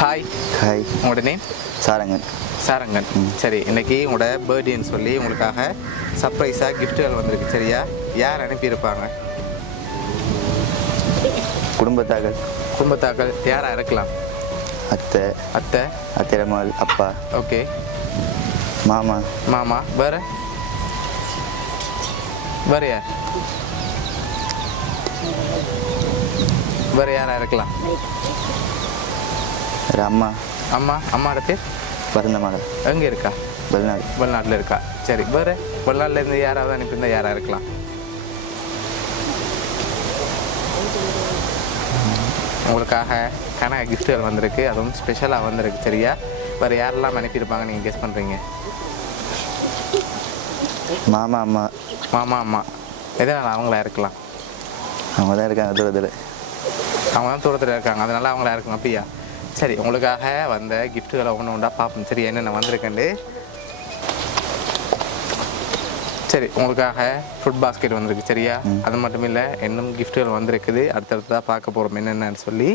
Hi. Hi. உங்களோட name? Sarangan. Sarangan. சரி, இன்றைக்கி உங்களோட பர்த்டேன்னு சொல்லி உங்களுக்காக சர்ப்ரைஸாக கிஃப்ட்டுகள் வந்திருக்கு. சரியா? யார் அனுப்பியிருப்பாங்க? குடும்பத்தாக்கள் யாராக இருக்கலாம்? அத்தை. அத்தை மகள், அப்பா. ஓகே. மாமா. வேறு யார்? வேறு யாராக இருக்கலாம்? அம்மாவோட பேர்? பரந்தமலை. எங்கே இருக்கா? வெளிநாட்டில் இருக்கா. சரி, வேறு வெளிநாட்டிலேருந்து யாராவது அனுப்பியிருந்தால் யாராக இருக்கலாம்? உங்களுக்காக கணக்கு கிஃப்ட்டுகள் வந்திருக்கு, அதுவும் ஸ்பெஷலாக வந்திருக்கு. சரியா? வேறு யாரெல்லாம் அனுப்பியிருப்பாங்க நீங்கள் கெஸ் பண்ணுறீங்க? மாமா, அம்மா. எதனால் அவங்களா இருக்கலாம்? அவங்க தான் இருக்காங்க தூரத்தில். அவங்க தான் தூரத்தில் இருக்காங்க, அதனால் அவங்களா இருக்கலாம். அப்படியா? சரி, உங்களுக்காக வந்த கிஃப்ட்டுகளை ஒன்று பார்ப்போம். சரி, என்னென்ன வந்திருக்கேன்ட்டு. சரி, உங்களுக்காக ஃப்ரூட் பாஸ்கெட் வந்திருக்கு. சரியா? அது மட்டும் இல்லை, இன்னும் கிஃப்ட்டுகள் வந்திருக்குது. அடுத்தடுத்ததாக பார்க்க போகிறோம் என்னென்னு சொல்லி.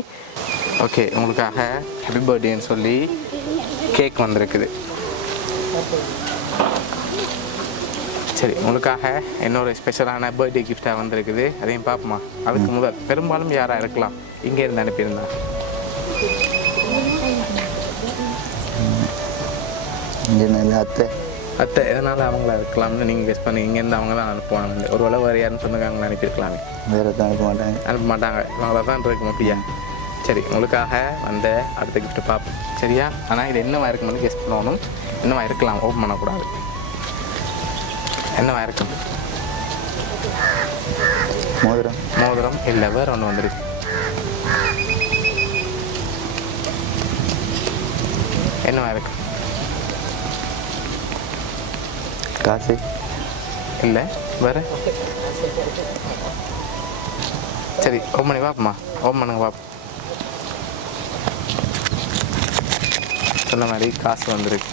ஓகே, உங்களுக்காக ஹாப்பி பர்த்டேன்னு சொல்லி கேக் வந்திருக்குது. சரி, உங்களுக்காக இன்னொரு ஸ்பெஷலான பர்த்டே கிஃப்டாக வந்திருக்குது, அதையும் பார்ப்போமா? அதுக்கு முதல் பெரும்பாலும் யாராக இருக்கலாம் இங்கே இருந்து அனுப்பியிருந்தா? அத்தை. எதனால் அவங்களா இருக்கலாம்னு நீங்கள் கெஸ் பண்ணி இங்கேருந்து அவங்க தான் அனுப்புவாங்க. ஒரு வேளை வேறு யாருன்னு சொந்தக்காரங்களை அனுப்பியிருக்கலாமே. வேறு அனுப்ப மாட்டாங்க. இவங்கள தான் இருக்கும். அப்படியா? சரி, உங்களுக்காக வந்த அடுத்த கிஃப்ட்டு பார்ப்போம். சரியா? ஆனால் இது என்னவா இருக்குன்னு கெஸ் பண்ணணும். என்னவா இருக்கலாம், ஓப்பன் பண்ணக்கூடாது. என்னவா இருக்கும்? மோதிரம் இல்லை, வேறு ஒன்று வந்துருக்கு. என்னவா இருக்கு? காசு இல்லை, வேறு. சரி, ஓப்பன் பண்ணி பார்ப்போமா? ஓப்பன் பண்ணுங்க பார்ப்போம். சொன்ன மாதிரி காசு வந்துருக்கு.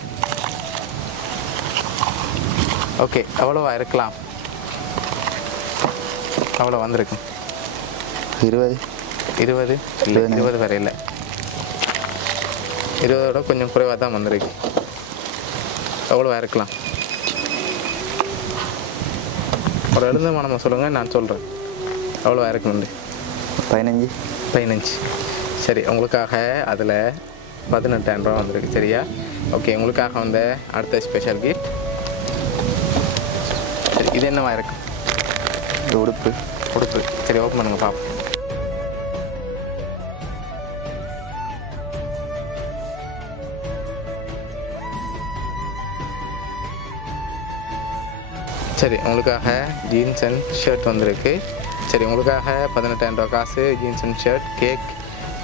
ஓகே, எவ்வளோவா இருக்கலாம்? அவ்வளோ வந்திருக்கு. 20 இல்லை, 20 வரை இல்லை. 20ஓட கொஞ்சம் குறைவாக தான் வந்திருக்கு. எவ்வளோவா இருக்கலாம்? ஒரு எழுந்தமானமாக சொல்லுங்கள், நான் சொல்கிறேன். எவ்வளோவா இருக்குன்னு? 15. சரி, உங்களுக்காக அதில் 18,000 ரூபா வந்திருக்கு. சரியா? ஓகே, உங்களுக்காக வந்த அடுத்த ஸ்பெஷல் கிஃப்ட். சரி, இது என்னவா இருக்கு? உடுப்பு. சரி, ஓப்பன் பண்ணுங்க பார்ப்போம். சரி, உங்களுக்காக ஜீன்ஸ் அண்ட் ஷர்ட் வந்திருக்கு. சரி, உங்களுக்காக 18,000 ரூபா காசு, ஜீன்ஸ் அண்ட் ஷர்ட், கேக்,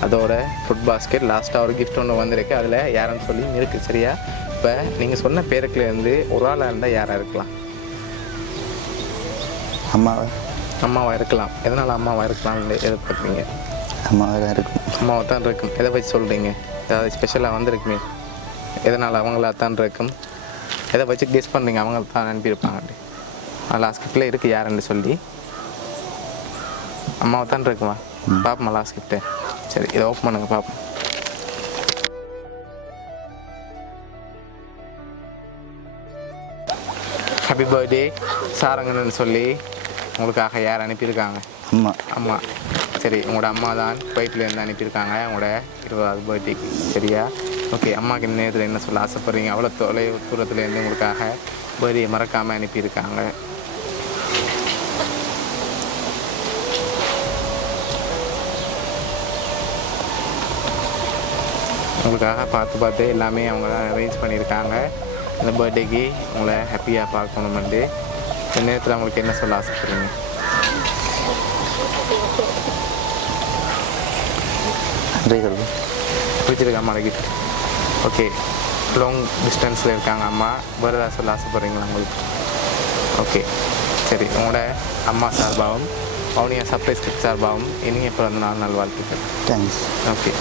அதோட ஃபுட் பாஸ்கெட், லாஸ்ட்டாக ஒரு கிஃப்ட் ஒன்று வந்திருக்கு. அதில் யாருன்னு சொல்லி இருக்குது. சரியா? இப்போ நீங்கள் சொன்ன பேருக்குலேருந்து ஒரு ஆளாக இருந்தால் யாராக இருக்கலாம்? அம்மாவா இருக்கலாம். எதனால் அம்மாவா இருக்கலாம்னு எதிர்பார்க்குறீங்க? அம்மாவை தான் இருக்கும். எதை வச்சு சொல்கிறீங்க? ஏதாவது ஸ்பெஷலாக வந்திருக்குமே, எதனால் அவங்களா தான் இருக்கும்? எதை வச்சு கெஸ் பண்ணுறீங்க அவங்க தான் அனுப்பியிருப்பாங்க? லாஸ்ட் கிஃப்ட்டில் இருக்குது யாருன்னு சொல்லி. அம்மாவை தான் இருக்குமா? பார்ப்போமா லாஸ்ட் கிஃப்ட்டு? சரி, இதை ஓப்பன் பண்ணுங்க பார்ப்போம். ஹாப்பி பர்த்டே சாரங்கன்னு சொல்லி உங்களுக்காக யார் அனுப்பியிருக்காங்க? அம்மா. சரி, உங்களோட அம்மா தான் குவைட்லேருந்து அனுப்பியிருக்காங்க உங்களோட 20வது பர்த்டேக்கு. சரியா? ஓகே, அம்மாவுக்கு இந்த நேரத்தில் என்ன சொல்ல ஆசைப்பட்றீங்க? அவ்வளோ தூரத்துலேருந்து உங்களுக்காக பர்த்டே மறக்காமல் அனுப்பியிருக்காங்க. உங்களுக்காக பார்த்து எல்லாமே அவங்க தான் அரேஞ்ச் பண்ணியிருக்காங்க. இந்த பர்த்டேக்கு உங்களை ஹாப்பியாக பார்க்கணுமெண்டு இந்த நேரத்தில் அவங்களுக்கு என்ன சொல்ல ஆசைப்படுறீங்க? பிடிச்சிருக்க அம்மா கிஃப்ட். ஓகே, லாங் டிஸ்டன்ஸில் இருக்காங்க அம்மா. வேறு ஏதாவது சொல்ல ஆசைப்படுறீங்களா உங்களுக்கு? ஓகே, சரி, உங்களோட அம்மா சார்பாகவும் அவனியா சர்ப்ரைஸ் கிஃப்ட் சார்பாகவும் இனிய பிறந்த நாள் நல்வாழ்த்துக்கள். தேங்க்ஸ். ஓகே.